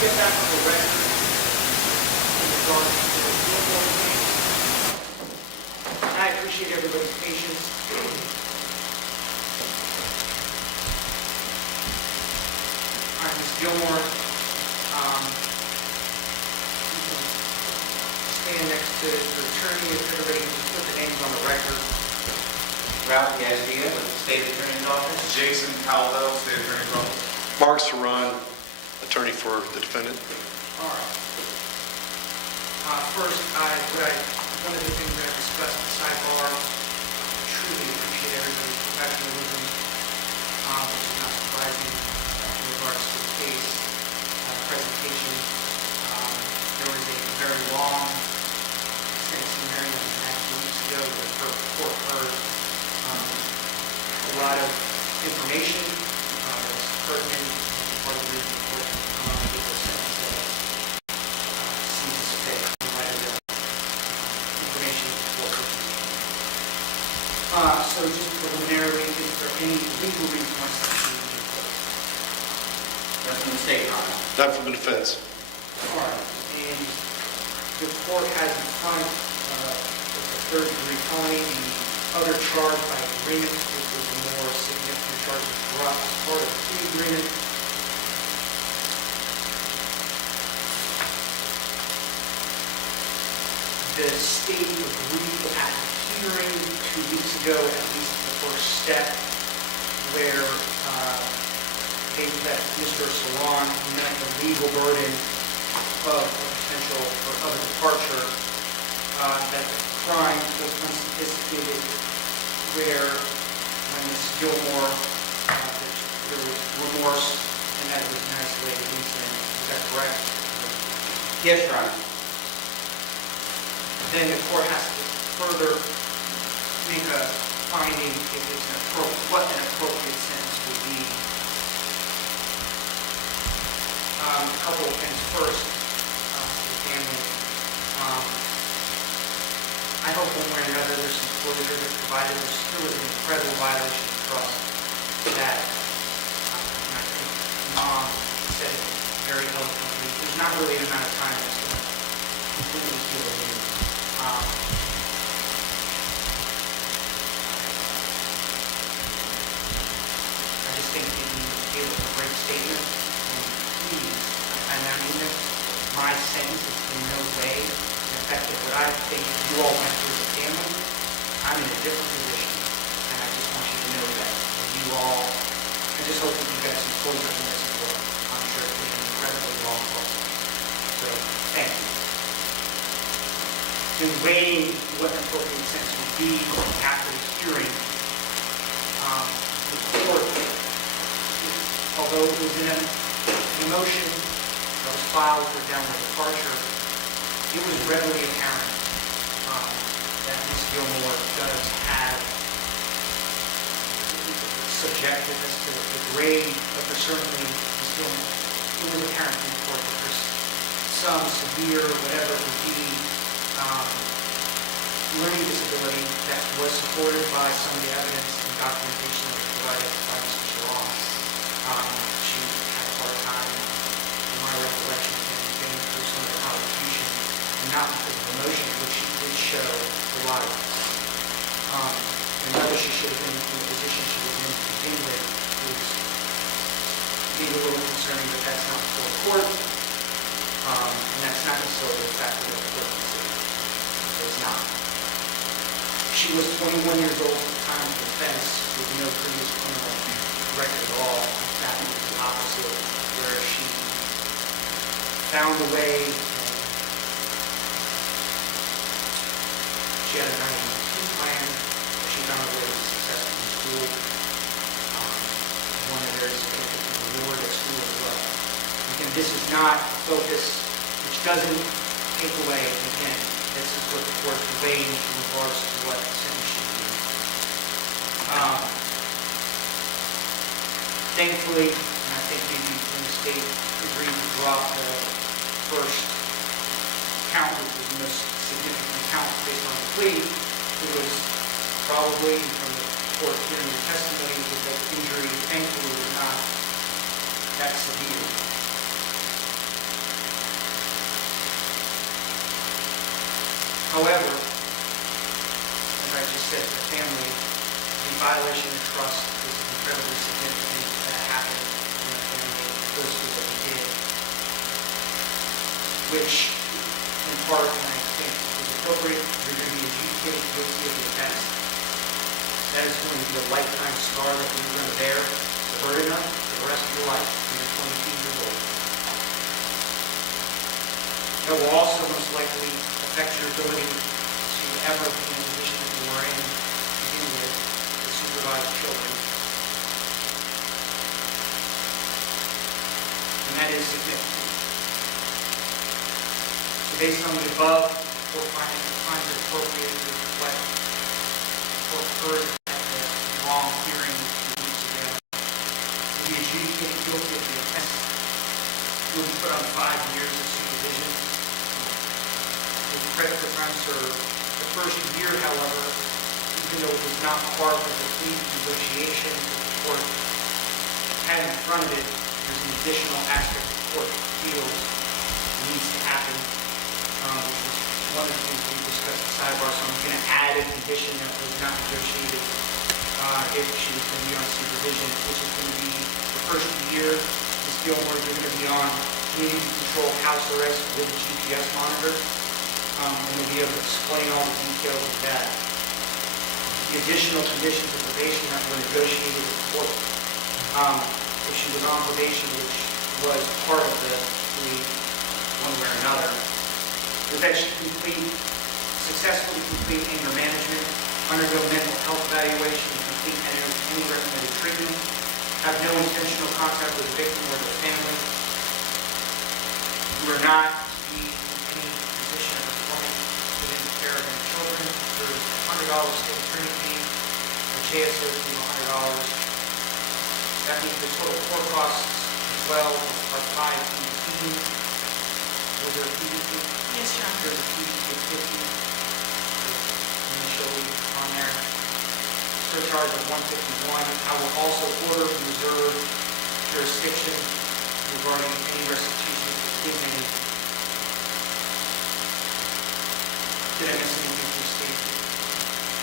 get that on the record in regards to the Gilmore case. And I appreciate everybody's patience. All right, Ms. Gilmore, you can stand next to your attorney if everybody can just put the names on the record. Ralph Yazdia with the State Attorney's Office. Jason Caldwell, State Attorney's Office. Mark Saran, attorney for the defendant. All right. First, one of the things that I discussed at the sidebar, I truly appreciate everybody's professionalism, which is not surprising in regards to the case presentation. There was a very long sentencing hearing that we had 2 weeks ago where the court heard a lot of information that was pertinent as part of the reason the court has come up with a sentence that seems to fit in light of the information that the court received. So just preliminarily, is there any legal recourse that you need to take? That's from the state, Your Honor. Not from the defense. All right, and the court has in front a third-degree felony, the other charge by agreement, which was a more significant charge of corrupt as part of the plea agreement. The state agreed at the hearing 2 weeks ago, at least the first step, where that Mr. Salon met the legal burden of a potential or of a departure, that the crime was unsophisticated, where when Ms. Gilmore, there was remorse and that it was an isolated incident. Is that correct? Yes, Your Honor. Then the court has to further make a finding if it's what an appropriate sentence would be. A couple of things first, the family. I hope one way or another there's some closure that's provided. There was an incredible violation of trust that, and I think Mom said it very eloquently. There's not really an amount of time that's going to completely heal the wound. I just think that you gave a great statement, and please, and I mean this, my sentence is in no way affected what I think you all went through as a family. I'm in a different position, and I just want you to know that. You all, I just hope that you get some closure from this as well. I'm sure it's been an incredibly long process. So, thank you. In weighing what an appropriate sentence would be after the hearing, the court, although it was in a motion that was filed for downward departure, it was readily apparent that Ms. Gilmore does have subjectiveness to the grade, but there's certainly, Ms. Gilmore, it was apparent in the court that there's some severe, whatever it would be, learning disability that was supported by some of the evidence and documentation that was provided by Mr. Shalom. She had a hard time, in my recollection, getting through some of the allocution, and not because of emotion, which she did show a lot of. And whether she should have been in the position she was in to begin with is maybe a little concerning, but that's not for the court, and that's not necessarily a factor that the court considers. It's not. She was 21 years old at the time of the offense with no previous criminal record at all. In fact, it was the opposite, where she found a way, and she had a 9-2 plan, but she found a way to be successful in school. Won a very significant reward at school as well. Again, this is not a focus which doesn't take away, again, this is what the court is weighing in regards to what the sentence should be. Thankfully, and I think maybe when the state agreed to drop the first count, which was the most significant count based on the plea, it was probably, from the court hearing the testimony, was that the injury, thankfully, was not that severe. However, as I just said, the family, the violation of trust is incredibly significant that happened in the family, goes through what we did, which in part, and I think is appropriate, you're going to be adjudicated guilty of the offense. That is going to be a lifetime scar that you're going to bear the burden of for the rest of your life when you're 22 years old. It will also most likely affect your ability to ever be in a position that you were in to begin with to supervise children. And that is significant. So based on the above, the court finds it appropriate to reflect what occurred at the long hearing 2 weeks ago. To be adjudicated guilty of the offense, you will be put on 5 years of supervision. With credit for time served. The first year, however, even though it was not part of the plea negotiation that the court had in front of it, there's an additional aspect the court feels needs to happen, which is one of the things we discussed at sidebar. So I'm going to add a condition that was not negotiated if she was going to be on supervision, which is going to be the first year. Ms. Gilmore, you're going to be on community controlled house arrest with a GPS monitor. And we'll be able to explain all the details of that. The additional conditions of probation that were negotiated with the court. If she was on probation, which was part of the plea, one way or another, was that she successfully complete anger management, undergo mental health evaluation, and complete any recommended treatment, have no intentional contact with the victim or their family. You are not to be in any position of employment within the care of any children. There is $100 state attorney fee, a JSO fee of $100. That means the total court costs as well are $518. Was there a fee? Yes, Your Honor. There's a fee of $50 initially on there. Surcharge of $151. I will also order to reserve jurisdiction regarding any restitution if there is any. Did I miss anything from Steve?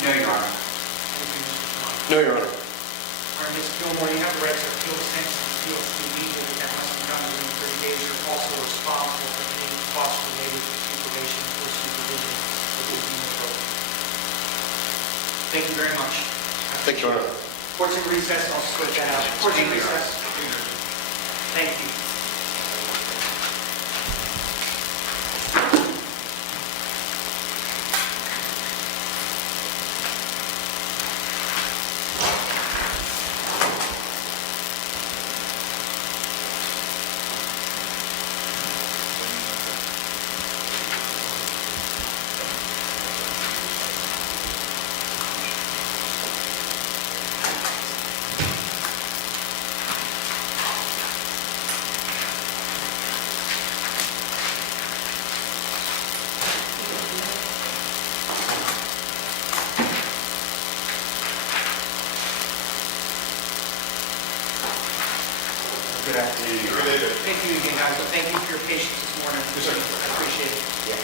No, Your Honor. Anything, Mr. Shaw? No, Your Honor. All right, Ms. Gilmore, you have the right to appeal the sentence and appeal to legally. That must be done within 30 days. You're also responsible for any costs related to supervision or supervision that will be imposed. Thank you very much. Thank you, Your Honor. Court's in recess, I'll switch that out. Court's in recess. Thank you. Good afternoon, Your Honor. Related. Thank you again, guys. Thank you for your patience this morning. Yes, sir. I appreciate it. Yes.